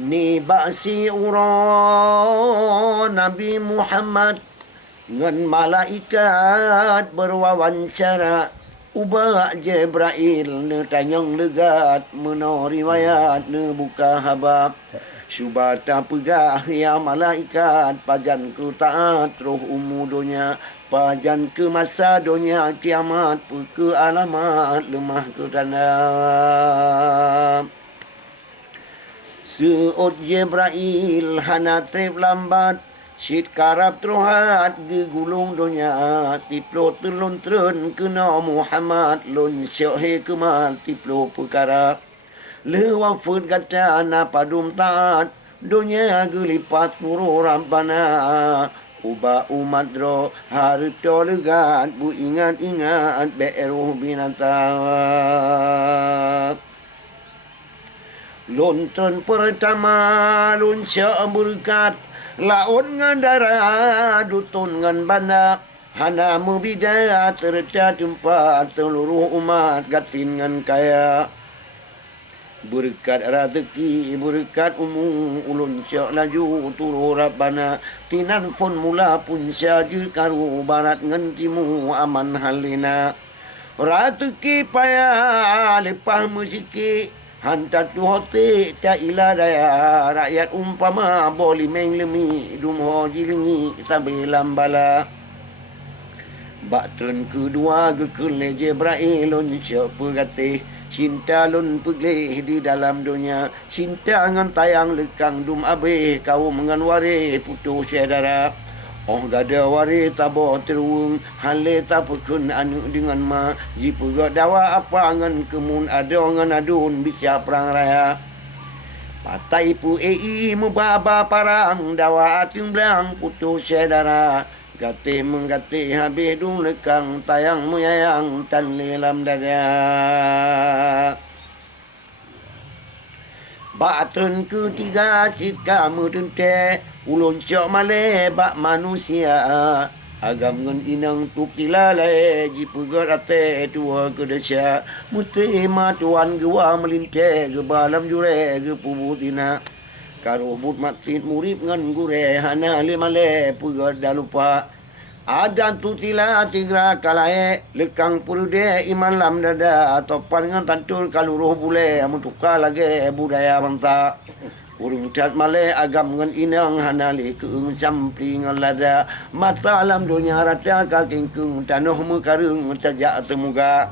Ni ba'si ura Nabi Muhammad ngan malaikat berwawancara ubah Jibril ne tanyang legat meno riwayat ne buka habab subata pegah ya malaikat pajan ku taat roh umu dunia pajan ke masa dunia kiamat ke alamat lemah ke tanda Seut Jibril hana trip lambat Syid karab teruhat ge gulung dunia Tiplo telun trun kena Muhammad Lun syokhe kemal tiplo perkara Lewafud kata na padum taat Dunia gelipat puru rampana Uba umat ro harto legat Bu ingat-ingat be'eruh binatang Lontun pertama lun syak berkat Laun ngan darah dutun ngan banda Hana mubida terca tempat seluruh umat gatin ngan kaya Berkat rezeki, berkat umum ulun syak laju turu rabbana Tinan fun mula pun syaju karu barat ngan timu aman halina Rezeki payah lepah musiki Hantar tu hote tak ilah daya Rakyat umpama boleh menglemi Dumho jilingi sambil lambala Bak turun kedua gekele Jibril Lun siapa kata Cinta lun peglih di dalam dunia Cinta ngan tayang lekang dum abih Kau mengan waris putus saudara Oh gada wari tabo terung Hale tapekun anu dengan ma Jipu gak dawa apa ngan kemun ada ngan adun bisa perang raya Patai pu mubaba parang dawa ating belang putus saudara Gate menggate habis dung lekang tayang muyayang tan lelam dada Batun ketiga sika mudente ulun cok male bak manusia agam ngan inang tuk tilale jipu gerate tua kedesya mute matuan gua melinte ge balam jure ge pubutina karo but matin murip ngan gure hana le male pugar dalupa Adan tu tila tigra kalae lekang purude iman lam dada topan ngan tantun kaluruh bule mutuka lagi budaya bangsa urung cat male agam ngan inang hanali keung sampi ngan lada mata alam dunia rata kaking kung tanuh mukarung tajak temuga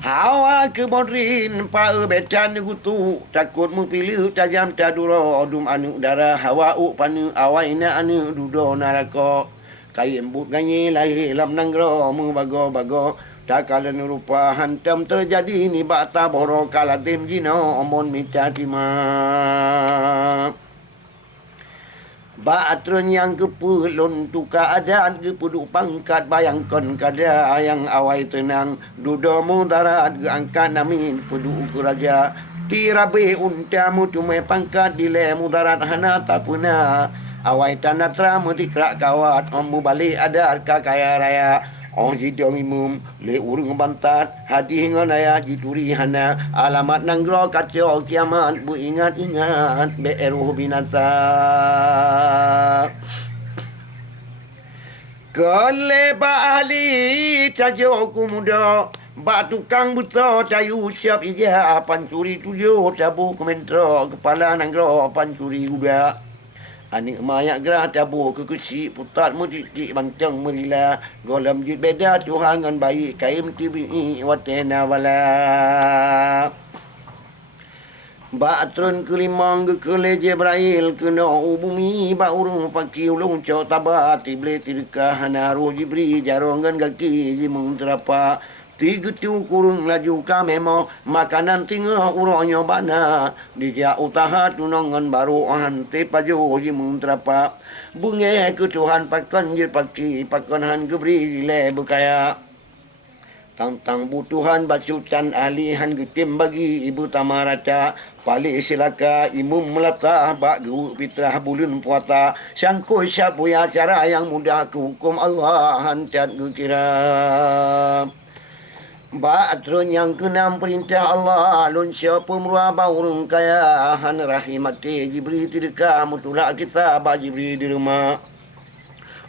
Hawa ke bodrin pa betan gutu takut mu pilih tajam taduro dum anu darah hawa u panu awaina anu dudo nalako Kain but ganyi lahir lam nanggro bago takalan rupa hantam terjadi ni bata boro kalatim jino omon mica tima Baatrun yang kepulun tu keadaan kepuduk pangkat bayangkan kada yang awai tenang dudomu darat angkat namin peduk raja tirabe untamu cuma pangkat dile mudarat hana tapuna Awai tanda tramu tikrak kawat Ombu balik ada arka kaya raya Oh jidong imum Le urung bantat Hati hingga naya jituri hana Alamat nanggro kacau kiamat Bu ingat-ingat Be'eruh binatang Keleba ahli Tajo kumuda Bak tukang buta Cayu siap ija Pancuri tujuh Tabu komentro Kepala nanggro Pancuri udah Anik mayak gerah tabu ke kecik putat mudik bantang merila golam jid beda Tuhan ngan baik kaim tibi watena wala Ba'atrun kelimang gekele Jibril kena bumi ba urung fakir ulung cok tabat tible tirka hanaru Jibri jarongan kaki jimung terapa Tiga tu kurung laju kamemo makanan tinggal uronyo bana dijak utahat tunangan baru hante paju jimung terapa bunge ke Tuhan pakan jir paki pakan han gebri le bukaya tang butuhan bacutan alihan getim bagi ibu tamarata pali silaka imum melatah bak guru fitrah bulun puata sangkoi syabuya cara yang mudah ke hukum Allah hancat gekira Ba'atrun yang keenam perintah Allah lun siapa meraba urung kaya han rahimati Jibril tidakah mutulak kita ba Jibril di rumah.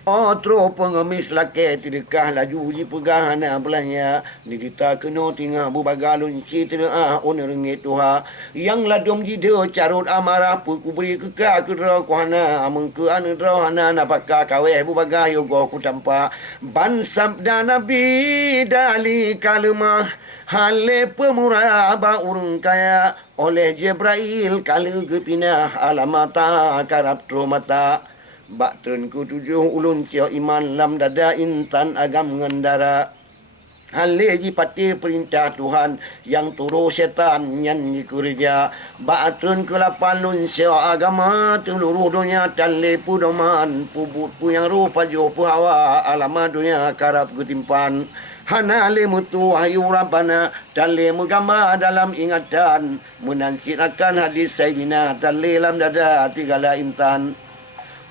Otro pengemis laki tidakah laju uji pegahana belanya ni kita kena tinggal bubagalun ci tidak on ringgit tuha yang ladum jida carut amarah pu kubri kekak kedra kuhana mengke anu drahana napaka kawe bubagah yoga ku tampa ban sabda nabi dali kalimah hale pemuraba urung kaya oleh Jibril kali gepinah alamata karab mata. Bak tren ku tujuh ulun cia iman lam dada intan agam ngendara. Hale ji pati perintah Tuhan yang turu setan yang dikerja. Bak tren ke lapan lun cia agama teluru dunia tali pudoman pubut pu yang rupa jo pu hawa alama dunia karab ketimpan. Hana le mutu wahyu rabbana tali mugama dalam ingatan menansirakan hadis Sayyidina tali lam dada tigala intan.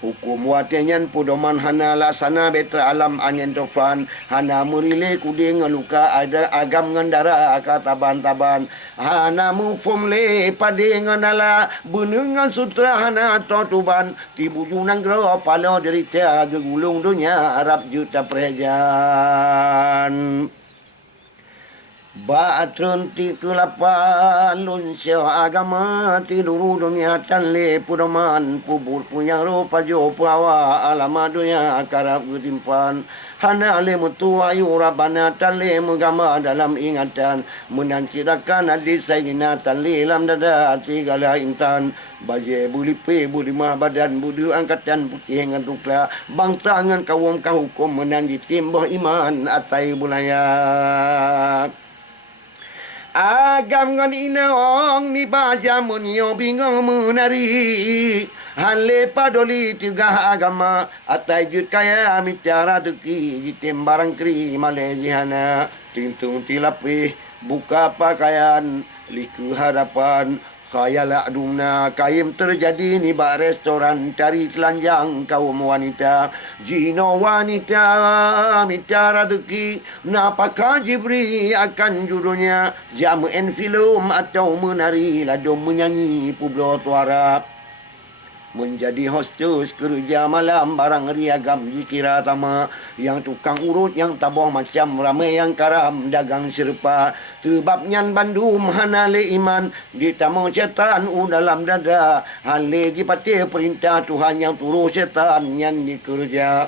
Hukum watenyan pudoman hana lasana betra alam angin tofan hana murile kuding luka ada agam ngendara kataban-taban hana mufum le pade nganala benengan sutra hana totuban tibujunang gro palo derita gegulung dunia Arab juta prejan. Ba'atrun ti kelapan lun sya agama ti luru dunia tanle pudoman pubur punya rupa jo pawa alama dunia karab ketimpan hana ale mutu ayu rabana tanle mugama dalam ingatan menancirakan hadis Sayyidina tanle lam dada tigala intan baje buli pe buli mah badan budu angkatan putih dengan tukla bang tangan kawum ka hukum menanji timbah iman atai bulaya. Agam ngan inaong ni baja munyo bingung menari hale padoli tiga agama atai jut kaya mitara tuki jitim barang kri malejihana tintung tilapi buka pakaian liku hadapan khayal aduna kaim terjadi ni bak restoran cari telanjang kaum wanita jino wanita mitara tuki napakah Jibril akan judulnya jamain film atau menari ladum menyanyi publo tuara menjadi hostess kerja malam barang riagam jikira tama yang tukang urut yang tabah macam ramai yang karam dagang serpa tebabnyan bandum hanale iman ditamu setan dalam dada hale dipati perintah Tuhan yang turu setan yang dikerja.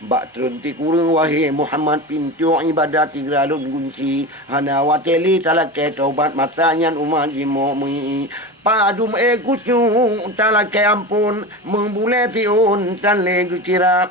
Bak terenti kurung wahai Muhammad pintu ibadat tigralun gunci hana wateli talakai taubat matanyan umat jimo mi padum kucu talakai ampun membuletiun tanle kira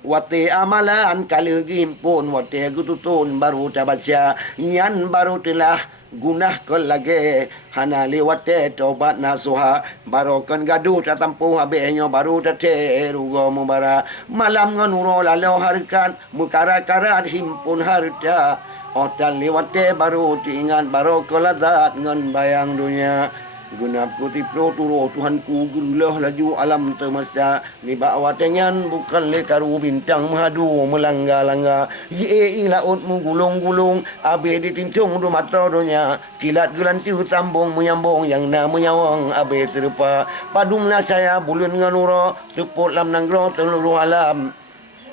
wate amalan kali gimpun wate gututun baru tabaca yan baru telah gunah kol lagi hana liwate tobat nasuha barokan gaduh tatampu habisnya baru tate rugo mubara malam nganuro lalu harkan mukara-karan himpun harta otan liwate baru tingan barokol adat ngan bayang dunia gunap ku tipro turo Tuhanku gerulah laju alam temesta ni bawatenyan bukan lekaru bintang madu melangga-langga ye laut menggulung-gulung abe ditintung do mata donya kilat gelanti tambung menyambung yang na menyawang abe terpa padumlah saya bulun nganura teput lam nanggro seluruh alam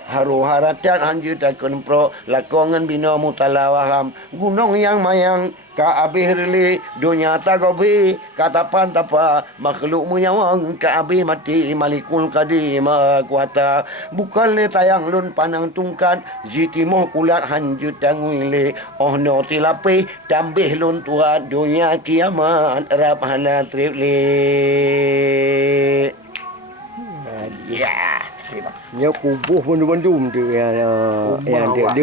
haru haratan hanju takun pro lakongan bina mutalawaham gunung yang mayang ka abih rili dunia tagobi katapan tapa makhluk menyawang ka abih mati malikul kadim kuata bukan le tayang lun panang tungkan jitimoh kulat hanju tangwile oh no tilape tambih lun tua dunia kiamat rabhana tripli Dia kubuh bandum-bandum tu yang dia